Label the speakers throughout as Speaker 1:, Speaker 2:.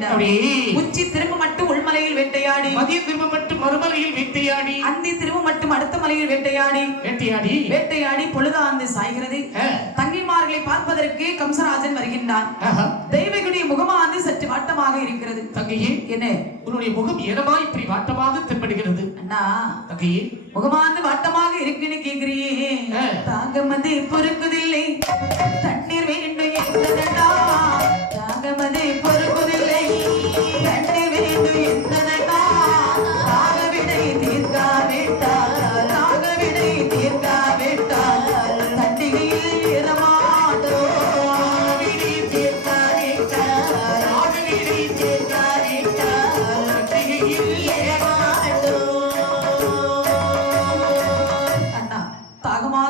Speaker 1: வருகின்றார்
Speaker 2: அப்படி.
Speaker 1: உச்சி திரும்ப மட்டும் உள்மலையில் வேட்டையாடி.
Speaker 2: மதிய திரும்ப மட்டும் மறுமலையில் வேட்டையாடி.
Speaker 1: அந்தி திரும்ப மட்டும் அடுத்த மலையில் வேட்டையாடி.
Speaker 2: வேட்டையாடி.
Speaker 1: வேட்டையாடி பொழுதாந்து சாய்கிறது. தங்கைமார்களை பார்ப்பதற்கு கம்சராஜன் வருகின்றான். தெய்வகுடைய முகமானது சற்று வாட்டமாக இருக்கிறது.
Speaker 2: தங்கையே
Speaker 1: என்ன?
Speaker 2: உன்னுடைய முகம் ஏனமா இப்படி வாட்டமாக தென்படுகிறது.
Speaker 1: அண்ணா.
Speaker 2: தங்கையே.
Speaker 1: முகமானது வாட்டமாக இருக்குன்னு கேக்குறியே.
Speaker 2: ஆ.
Speaker 1: தாகமது பொறுக்குதில்லை.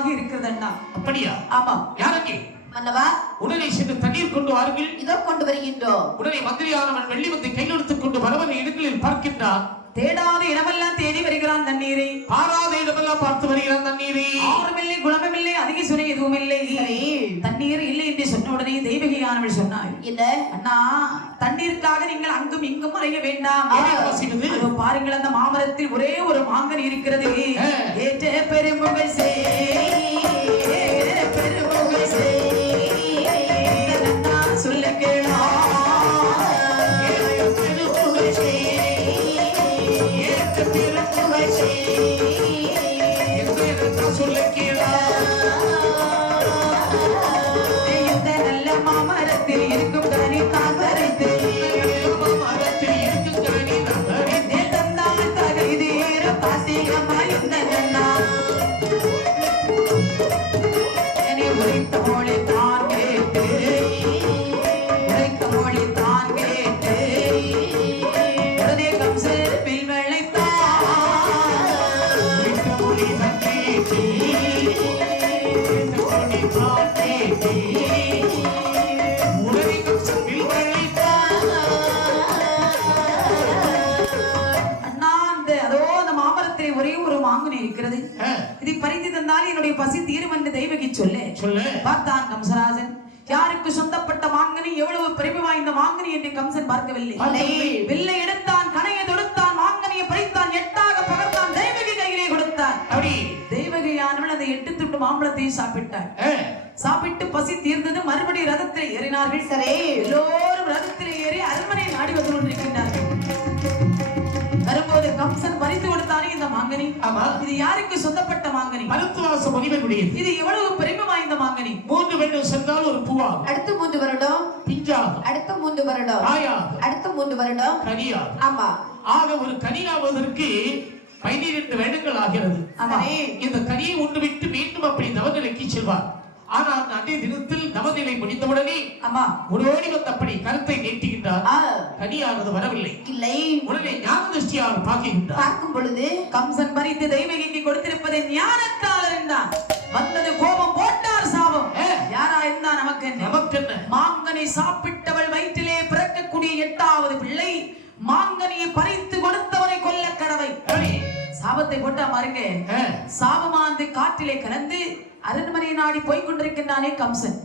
Speaker 1: தாகமாக இருக்கிறது அண்ணா
Speaker 2: அப்படியா?
Speaker 1: ஆமாம்.
Speaker 2: யாரங்கே
Speaker 3: மன்னவா?
Speaker 2: உடனே சென்று தண்ணீர் கொண்டு வாருங்கள்.
Speaker 3: இதோ கொண்டு வருகின்றோம்.
Speaker 2: உடனே மந்திரியானவன் வெள்ளி வந்து கையில் எடுத்துக் கொண்டு வரவன் இடங்களில் பார்க்கின்றான்.
Speaker 1: தேடாத இடமெல்லாம் தேடி வருகிறான் தண்ணீரை.
Speaker 2: பாராத இடமெல்லாம் பார்த்து வருகிறான் தண்ணீரை.
Speaker 1: ஆறுமில்லை குணமில்லை அதிக சுனை எதுவும் இல்லை. தண்ணீர் இல்லை என்று சொன்ன உடனே தெய்வகியானவள் சொன்னாள்.
Speaker 3: என்ன?
Speaker 1: அண்ணா தண்ணீருக்காக நீங்கள் அங்கும் இங்கும் அலைய வேண்டாம். பாருங்கள் அந்த மாமரத்தில் ஒரே ஒரு மாங்கனி இருக்கிறது. ஏற்ற பெருமுகை என்னை உரைத்த மொழி தான் சொல்ல. பார்த்தான் கம்சராஜன். யாருக்கு சொந்தப்பட்ட மாங்கனி எவ்வளவு பெருமை வாய்ந்த மாங்கனி என்று கம்சன் பார்க்கவில்லை. வில்லை எடுத்தான் கணையை தொடுத்தான் மாங்கனியை பறித்தான் எட்டாக பகர்ந்தான் தெய்வகி கையிலே கொடுத்தான்.
Speaker 2: அப்படி.
Speaker 1: தெய்வகியானவள் அந்த எட்டு துண்டு மாம்பழத்தையும் சாப்பிட்டாள்
Speaker 2: ஆ,
Speaker 1: சாப்பிட்டு பசி தீர்ந்தது மறுபடியும் ரதத்தில் ஏறினார்கள்.
Speaker 3: சரி.
Speaker 1: எல்லோரும் ரதத்தில் ஏறி அரண்மனை நாடி வந்து கொண்டிருக்கின்றார்கள். வரும்போது கம்சன் பறித்து கொடுத்தானே இந்த மாங்கனி.
Speaker 2: ஆமா
Speaker 1: இது யாருக்கு சொந்தப்பட்ட மாங்கனி?
Speaker 2: மருத்துவாச முனிவனுடையது
Speaker 1: இது எவ்வளவு பெருமை வாய்ந்த மாங்கனி?
Speaker 2: மூன்று வேண்டும் சென்றால் ஒரு பூவாகும்.
Speaker 3: அடுத்த மூன்று வருடம்.
Speaker 2: பிஞ்சாகும்.
Speaker 3: அடுத்த மூன்று வருடம்.
Speaker 2: காயாகும்
Speaker 3: அடுத்த மூன்று வருடம்.
Speaker 2: கனியாகும்
Speaker 3: ஆமா.
Speaker 2: ஆக ஒரு கனியாவதற்கு பதினிரண்டு வருடங்கள் ஆகிறது. இந்த கனியை உண்டு விட்டு மீண்டும் அப்படி நவநிலைக்கு செல்வார். ஆனால் அந்த அன்றைய தினத்தில் நவநிலை முடிந்தவுடனே
Speaker 1: ஆமா.
Speaker 2: ஓடி வந்து அப்படி கருத்தை நீட்டுகின்றார். கனியானது வரவில்லை.
Speaker 3: இல்லை.
Speaker 2: உடனே ஞான திருஷ்டியாக பார்க்கின்றார்.
Speaker 3: பார்க்கும் பொழுது
Speaker 1: கம்சன் பறித்து தெய்வகிக்கு கொடுத்திருப்பது ஞானத்தால் இருந்தான் வந்தது கோபம் போட்டார் சாபம். யாரா இருந்தா நமக்கு
Speaker 2: நமக்கு
Speaker 1: மாங்கனி சாப்பிட்டவள் வயிற்றிலே பிறக்கக்கூடிய எட்டாவது சாபத்தை போட்டா பாருங்க. சாபமாந்து காற்றிலே கலந்து அரண்மனை நாடி போய் கொண்டிருக்கின்றானே கம்சன்.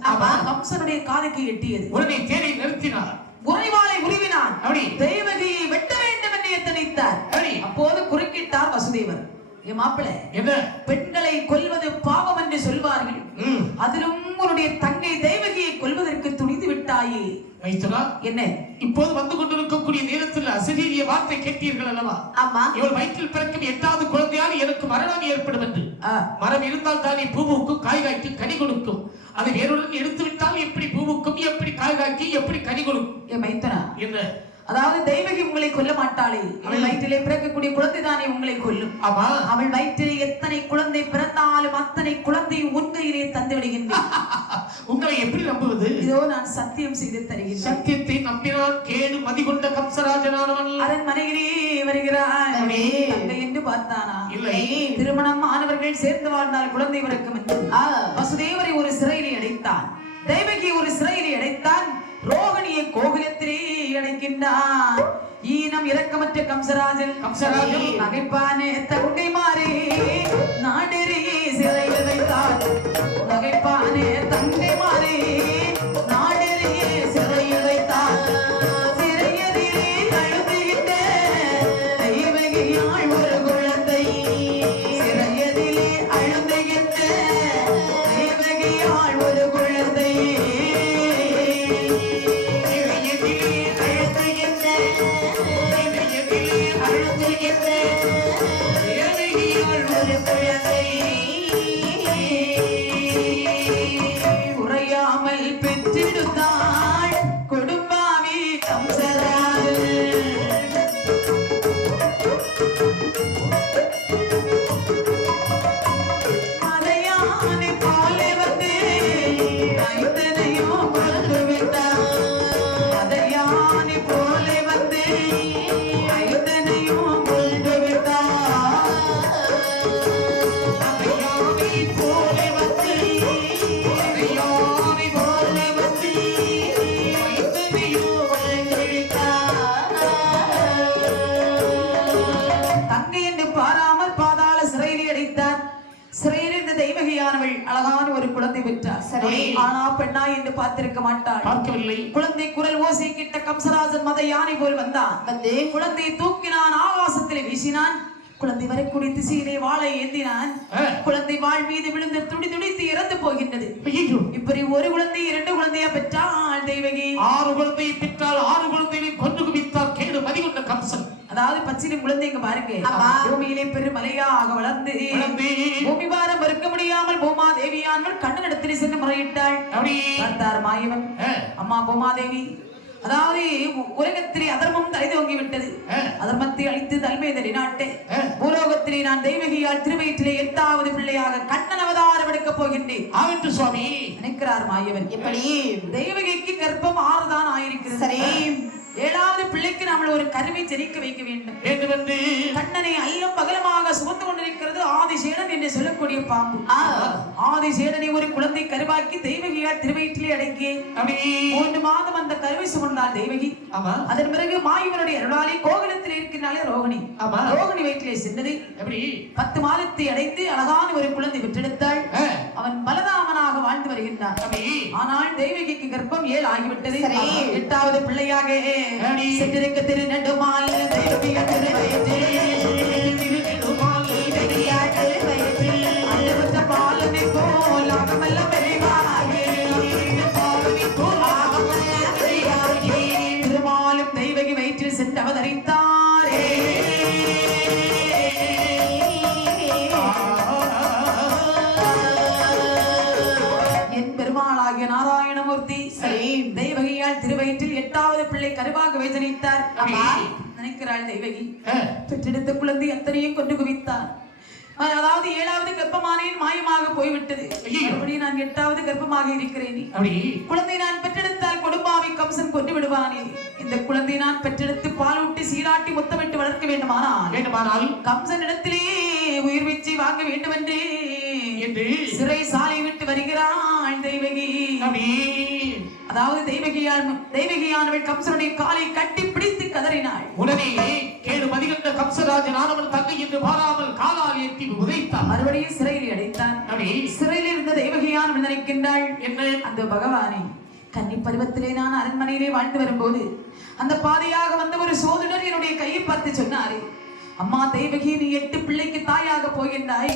Speaker 1: கம்சனுடைய காதுக்கு எட்டியது.
Speaker 2: உடனே தேரை நிறுத்தினார்.
Speaker 1: உறைவாளை உருவினான்.
Speaker 2: அப்படி.
Speaker 1: தெய்வகியை வெட்ட வேண்டும் என்று எத்தனைத்தார் அப்போது குறுக்கிட்டார் வசுதேவர். என் மாப்பிள்ளை
Speaker 2: என்ன?
Speaker 1: பெண்களை கொல்வது பாவம் என்று சொல்வார்கள். அதிலும் உன்னுடைய தங்கை தெய்வகியை கொல்வதற்கு துணிந்து விட்டாயே.
Speaker 2: மைத்துனா
Speaker 1: என்ன?
Speaker 2: இப்போது வந்து கொண்டிருக்கக்கூடிய நேரத்தில் அசரீரிய வார்த்தை கேட்டீர்கள் அல்லவா?
Speaker 3: ஆமா.
Speaker 2: இவள் வயிற்றில் பிறக்கும் எட்டாவது குழந்தையால் எனக்கு மரணம் ஏற்படும் என்று. மரம் இருந்தால் தானே பூவுக்கும் காய் காய்க்கும் கனி கொடுக்கும். அதை வேறுடன் எடுத்து விட்டால் எப்படி பூவுக்கும் எப்படி காய் காய்க்கி எப்படி கனி கொடுக்கும்?
Speaker 1: என் மைத்தனா
Speaker 2: என்ன?
Speaker 1: அதாவது தெய்வகி உங்களை கொல்ல மாட்டாளே. அவள் வயிற்றிலே பிறக்கக்கூடிய குழந்தை தானே உங்களை கொல்லும்.
Speaker 2: ஆமா.
Speaker 1: அவள் வயிற்றிலே எத்தனை குழந்தை பிறந்தாலும் அத்தனை குழந்தை உன்கையிலே தந்து விடுகின்றேன்.
Speaker 2: உங்களை எப்படி நம்புவது?
Speaker 1: இதோ நான் சத்தியம் செய்து தருகின்றேன்.
Speaker 2: சத்தியத்தை நம்பினால் கேடு மதிகொண்ட கம்சராஜனானவன்.
Speaker 1: அரண்மனையிலே வருகிறாள்
Speaker 3: அடே.
Speaker 1: தங்கை என்று பார்த்தானா?
Speaker 2: இல்லை.
Speaker 1: திருமணம் ஆனவர்கள் சேர்ந்து வாழ்ந்தால் குழந்தை பிறக்கும் என்று. வசுதேவரை ஒரு சிறையிலே அடைத்தான். தேவகி ஒரு சிறையிலே அடைத்தான். ரோகிணியை கோகுலத்திலே அடைக்கின்றான். ஈனம் இரக்கமற்ற கம்சராஜன்.
Speaker 2: கம்சராஜன்.
Speaker 1: நகைப்பானே தங்கை மாறே. நாடெறியே சிறையில் வைத்தான் நகைப்பானே தங்கை மாறே. அழகான ஒரு குழந்தை பெற்றார்
Speaker 3: சரி.
Speaker 1: ஆனா பெண்ணா என்று பார்த்திருக்க மாட்டாள்.
Speaker 2: பார்க்கவில்லை.
Speaker 1: குழந்தை குரல் ஓசை கிட்ட கம்சராஜன் மத யானை போல் வந்தான்.
Speaker 3: வந்து
Speaker 1: குழந்தை தூக்கினான் ஆகாசத்திலே வீசினான். குழந்தை வரக்கூடிய திசையிலே வாளை ஏந்தினான். குழந்தை வாழ் மீது விழுந்து துடி துடித்து இறந்து போகின்றது. இப்படி ஒரு குழந்தை இரண்டு குழந்தையா பெற்றாள் தெய்வகி
Speaker 2: ஆறு குழந்தையை பெற்றால் ஆறு குழந்தைகளை கொன்று குவித்தார் கேடு மதிகொண்ட கம்சன்
Speaker 1: அதாவது பச்சிலும் குழந்தைங்க பாருங்க. பூமியிலே பெருமலையாக வளர்ந்து பூமி பாரம் மறுக்க முடியாமல் பூமா தேவியானவள் கண்ணனிடத்திலே சென்று முறையிட்டாள். பார்த்தார் மாயவன். அம்மா பூமாதேவி அதாவது உலகத்திலே அதர்மம் தலை தோங்கி விட்டது. அதர்மத்தை அழித்து தல்மேதலி நாட்டே.
Speaker 2: ஆ.
Speaker 1: பூலோகத்திலே நான் தெய்வகியால் திருவயிற்றிலே எட்டாவது பிள்ளையாக கண்ணன் அவதாரம் எடுக்கப் போகின்றேன்.
Speaker 2: ஆவென்று சுவாமி.
Speaker 1: நினைக்கிறார் மாயவன்.
Speaker 3: எப்படி?
Speaker 1: தெய்வகிக்கு கர்ப்பம் ஆறுதான் ஆயிருக்கிறது.
Speaker 3: சரி.
Speaker 1: ஏழாவது பிள்ளைக்கு நம்மள ஒரு கருவை ஜெனிக்க வைக்க வேண்டும்.
Speaker 2: வேண்டுமென்று
Speaker 1: கண்ணனை அல்லும் பகலமாக சுமந்து கொண்டிருக்கிறது ஆதிசேடன் என்று சொல்லக்கூடிய பாம்பு. ஆதிசேடனை ஒரு குழந்தை கருவாக்கி தெய்வகியால் திருவயிற்றிலே அடக்கி மூன்று மாதம் அந்த கருவை சுமந்தாள் தெய்வகி.
Speaker 2: ஆமா.
Speaker 1: அதன் பிறகு மாயவனுடைய அருளாலே கோகுலத்தில் இருக்கின்றாலே ரோகிணி.
Speaker 2: ஆமா.
Speaker 1: ரோகிணி வயிற்றிலே சென்றது.
Speaker 2: எப்படி
Speaker 1: பத்து மாதத்தை அடைத்து அழகான ஒரு குழந்தை பெற்றெடுத்தாள்.
Speaker 2: ஆ,
Speaker 1: அவன் பலதாமனாக வாழ்ந்து வருகின்றான். ஆனால் தெய்வகிக்கு கர்ப்பம் ஏழு ஆகிவிட்டது. எட்டாவது பிள்ளையாக. சென்றிருக்க திரு நெடுமால் தெய்வகிய திருவயிற்றிலே பாலனை போல் அகமல்ல திருமாலும் தெய்வகி வயிற்றில் சென்று அவதரித்தார் நினைக்கிறாள் தெய்வகி பெற்றெடுத்த குழந்தை அத்தனையும் கொண்டு குவித்தார் அதாவது ஏழாவது கர்ப்பமானேன் மாயமாக போய்விட்டது. மறுபடியும் நான் எட்டாவது கர்ப்பமாக இருக்கிறேன்.
Speaker 2: அப்படி.
Speaker 1: குழந்தை நான் பெற்றெடுத்தால் கொடும்பாவை கம்சன் கொண்டு விடுவானே. இந்த குழந்தை நான் பெற்றெடுத்து பாலூட்டி சீராட்டி முத்தமிட்டு வளர்க்க வேண்டுமானால்
Speaker 2: வேண்டுமானால்
Speaker 1: கம்சனிடத்திலே உயிர் வீச்சை வாங்க வேண்டும் என்று. சிறை சாலை விட்டு வருகிறாள் தெய்வகி
Speaker 2: அப்படி.
Speaker 1: அதாவது தெய்வகியானவள் கம்சனுடைய காலை கட்டி பிடித்து கதறினாள்.
Speaker 2: உடனே கேடு மதிகண்ட கம்சராஜன் ஆனவன் தங்கை என்று பாராமல் காலால் ஏற்றி உதைத்தார்
Speaker 1: மறுபடியும் சிறையில் அடைத்தான் சிறையில் இருந்த தெய்வகியான் நினைக்கின்றாள்
Speaker 2: என்ன?
Speaker 1: அந்த பகவானே கன்னி பருவத்திலே நான் அரண்மனையிலே வாழ்ந்து வரும்போது அந்த பாதையாக வந்த ஒரு சோதனர் என்னுடைய கையை பார்த்து சொன்னாரே அம்மா தெய்வகி நீ எட்டு பிள்ளைக்கு தாயாக போகின்றாய்.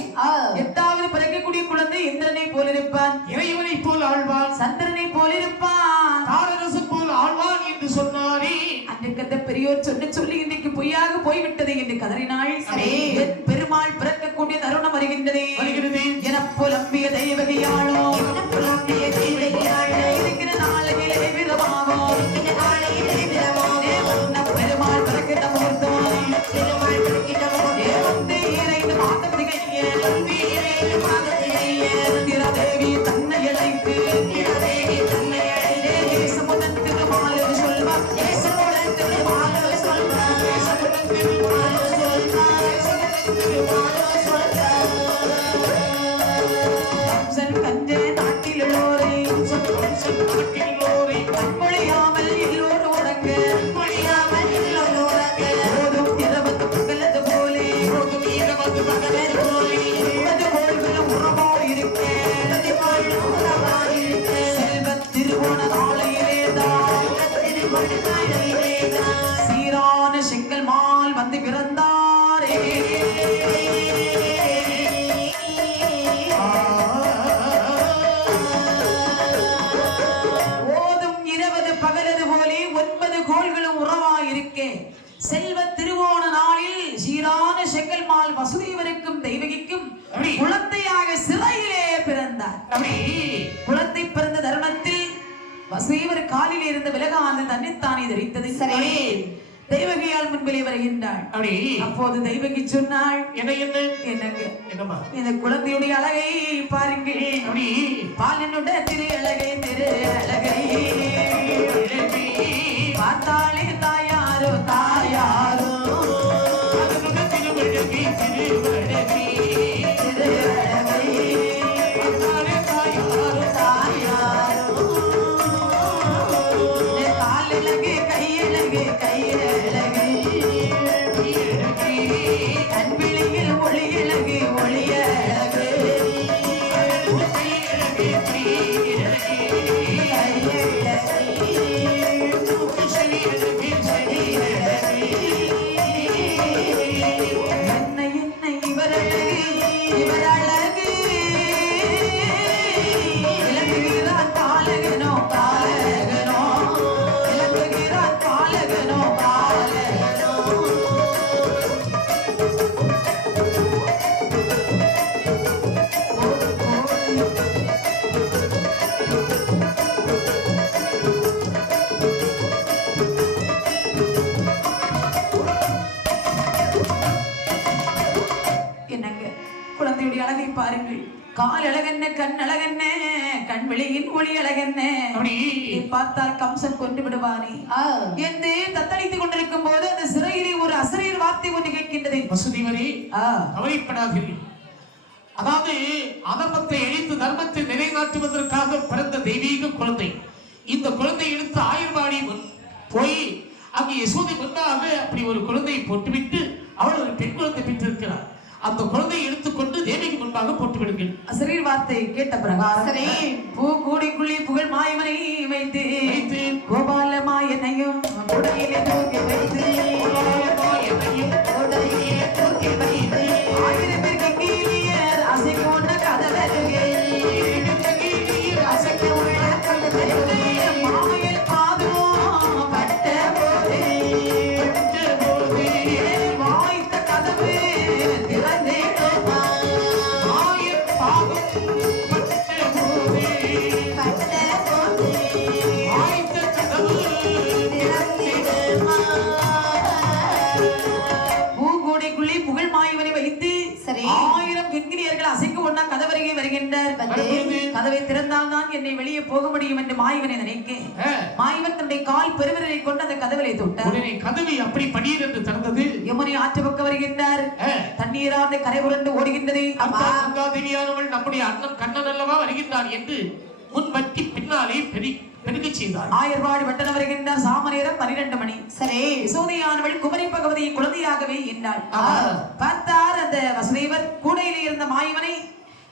Speaker 1: எட்டாவது பிறக்கக்கூடிய குழந்தை இந்திரனை போலிருப்பான்
Speaker 2: இறைவனை போல் ஆழ்வான்.
Speaker 1: சந்திரனை போலிருப்பான்
Speaker 2: தாரரசு போல் ஆழ்வான் என்று சொன்னாரே.
Speaker 1: அன்றைக்கு பெரியோர் சொன்ன சொல்லி இன்றைக்கு பொய்யாக போய்விட்டது என்று கதறினாள். பெருமாள் பிறக்கக்கூடிய தருணம் வருகின்றதே.
Speaker 2: வருகிறது.
Speaker 1: என புலம்பிய தெய்வகியாளோ
Speaker 3: புலம்பிய தெய்வகியாளோ,
Speaker 1: இருக்கிற நாளையிலே விதமாகோ
Speaker 3: இந்த நாளையிலே தினமோதே,
Speaker 1: 手の前
Speaker 2: で
Speaker 1: குழந்தை பிறந்த தருணத்தில் வசீவர் காலில் இருந்த விலகானது தன்னைத்தானே தரித்தது.
Speaker 3: சரி.
Speaker 1: தெய்வகியால் முன்பிலே வருகின்றாள்.
Speaker 2: அப்படி
Speaker 1: அப்போது தெய்வகி சொன்னாள்
Speaker 2: என்ன என்ன?
Speaker 1: என்னங்க?
Speaker 2: என்னம்மா?
Speaker 1: இந்த குழந்தையுடைய அழகை பாருங்கள்.
Speaker 2: அப்படி.
Speaker 1: பாலனுட திரு அழகை திரு அழகை. பார்த்தாலே தாயாரோ கால் அழகென்ன கண் அழகென்ன கண் வெளியின் ஒளி அழகென்ன பார்த்தால் கம்சன் கொண்டு விடுவானே. என்று தத்தளித்துக் கொண்டிருக்கும் போது அந்த சிறையிலே ஒரு அசிரியர் வார்த்தை ஒன்று கேட்கின்றது.
Speaker 2: வசுதிவரே கவலைப்படாதீர்கள் அதாவது அதர்மத்தை எழித்து தர்மத்தை நிலைநாட்டுவதற்காக பிறந்த தெய்வீக குழந்தை. இந்த குழந்தை எடுத்து ஆயுர்வாடி போய் அங்கே யசோதை முன்னாக அப்படி ஒரு குழந்தையை போட்டுவிட்டு அவள் ஒரு பெண் குழந்தை பெற்றிருக்கிறார் அந்த குழந்தையை எடுத்துக்கொண்டு தேவிக்கு முன்பாக போட்டு விடுங்கள்.
Speaker 1: அசிரியர் வார்த்தை கேட்ட பிரகாரம். பூ கூடிக்குள்ளி புகழ் மாயவனை வைத்து
Speaker 2: வைத்து
Speaker 1: ஆயிரம் கிண்கிணியர்கள் அசைக்கு ஒண்ணா கதவருகே வருகின்றார். கதவை திறந்தால் தான் என்னை வெளியே போக முடியும் என்று மாயவனை நினைக்க மாயவன் தன்னுடைய கால் பெருவிரலை கொண்டு அந்த கதவிலை தொட்டார்.
Speaker 2: உடனே கதவை அப்படி படீர் என்று திறந்தது.
Speaker 1: யமுனை ஆற்று பக்கம் வருகின்றார்.
Speaker 2: ஆ,
Speaker 1: தண்ணீராந்த கரை உருண்டு ஓடுகின்றது.
Speaker 2: அக்கா கங்காதேவியானவள் நம்முடைய அண்ணன் கண்ணன் அல்லவா வருகின்றான் என்று முன் வட்டி பின்னாலே பெரி பெருகச் செய்தாள்
Speaker 1: ஆயர்வாடு வட்டன வருகின்றார் சாமநேரம் பனிரெண்டு மணி.
Speaker 3: சரி.
Speaker 1: யசோதையானவள் குமரி பகவதியை குழந்தையாகவே எண்ணாள். பார்த்தார் அந்த வசுதேவர். கூடையிலே இருந்த மாயவனை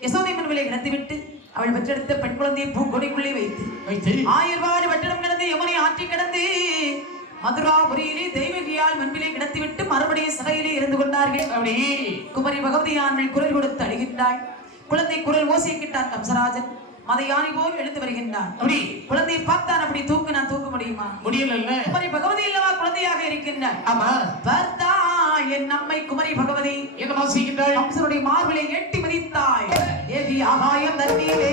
Speaker 1: யசோதை மனுவிலை கிடத்திவிட்டு அவள் பெற்றெடுத்த பெண் குழந்தையை பூங்கொடைக்குள்ளே வைத்து ஆயர்வாடு வட்டணம் கிடந்து யமுனை ஆற்றி கிடந்து மதுராபுரியிலே தெய்வகியால் மண்பிலே கிடத்திவிட்டு மறுபடியும் சிறையிலே இருந்து கொண்டார்கள்.
Speaker 2: அப்படி
Speaker 1: குமரி பகவதியானவள் குரல் கொடுத்து அழுகின்றாள். குழந்தை குரல் ஓசிக்கிட்டான் கம்சராஜன். மத யானை போல் எழுந்து வருகின்றான்.
Speaker 2: அப்படி.
Speaker 1: குழந்தையை பார்த்தான் அப்படி தூக்கு நான் தூக்க முடியுமா?
Speaker 2: முடியல
Speaker 1: குமரி பகவதி அல்லவா குழந்தையாக இருக்கின்றாள்.
Speaker 2: ஆமா.
Speaker 1: பார்த்தா என் நம்மை குமரி பகவதி.
Speaker 2: என்னமா செய்கின்றாள்
Speaker 1: கம்சனுடைய மார்பிலை எட்டி மதித்தாய் ஏதி ஆகாயம் தண்ணீரே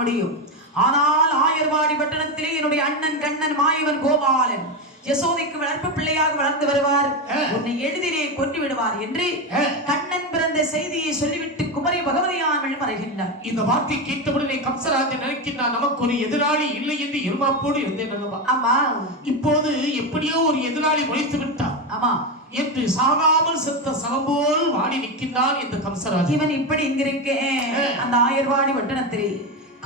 Speaker 1: முடியும். ஆனால் ஆயர்வாடி பட்டணத்திலே என்னுடைய அண்ணன் கண்ணன் மாயவன் கோபாலன் யசோதைக்கு வளர்ப்பு பிள்ளையாக வளர்ந்து வருவார். உன்னை எளிதிலே கொன்று விடுவார் என்று. கண்ணன் பிறந்த செய்தியை சொல்லிவிட்டு குமரி பகவதியானவள் மறைகின்றார்.
Speaker 2: இந்த வார்த்தை கேட்டவுடனே கம்சராஜன் நினைக்கின்றான் நமக்கு ஒரு எதிராளி இல்லை என்று இருமாப்போடு இருந்தேன் அல்லவா?
Speaker 1: ஆமா.
Speaker 2: இப்போது எப்படியோ ஒரு எதிராளி முளைத்து விட்டான்.
Speaker 1: ஆமா.
Speaker 2: என்று சாகாமல் செத்த சகம்போல் வாடி நிற்கின்றான் இந்த கம்சராஜன்.
Speaker 1: இவன் இப்படி இங்கிருக்கேன்
Speaker 2: ஆ.
Speaker 1: அந்த ஆயர்வாடி வட்டணத்திலே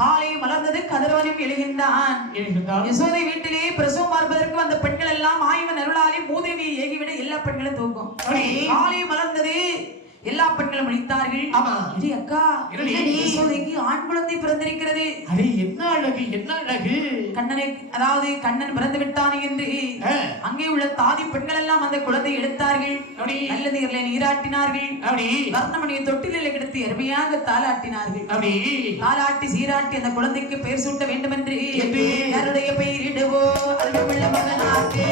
Speaker 1: காலை மலர்ந்தது கதிரவனும் எழுகின்றான். யசோதை வீட்டிலே பிரசவம் பார்ப்பதற்கு வந்த பெண்கள் எல்லாம் ஆய்வன் அருளாலே மூதேவியை ஏகிவிட எல்லா பெண்களும் தூக்கும்
Speaker 2: அடி.
Speaker 1: காலை மலர்ந்தது எல்லா பெண்களும் விழித்தார்கள்.
Speaker 2: ஆமா.
Speaker 1: இடி அக்கா? யசோதைக்கு ஆண் குழந்தை பிறந்திருக்கிறது?
Speaker 2: அடே என்ன அழகு என்ன அழகு?
Speaker 1: கண்ணனை அதாவது கண்ணன் பிறந்து விட்டான் என்று. அங்கே உள்ள தாதி பெண்கள் எல்லாம் அந்த குழந்தை எடுத்தார்கள். நல்ல நீரிலே நீராட்டினார்கள். வர்ணமணியை தொட்டிலே கிடத்தி அருமையாக தாளாட்டினார்கள். தாலாட்டி சீராட்டி அந்த குழந்தைக்கு பெயர் சூட்ட வேண்டும்
Speaker 2: என்று.
Speaker 1: யாருடைய பெயரிடுவோ அருள்மிள்ள மகனாக்கு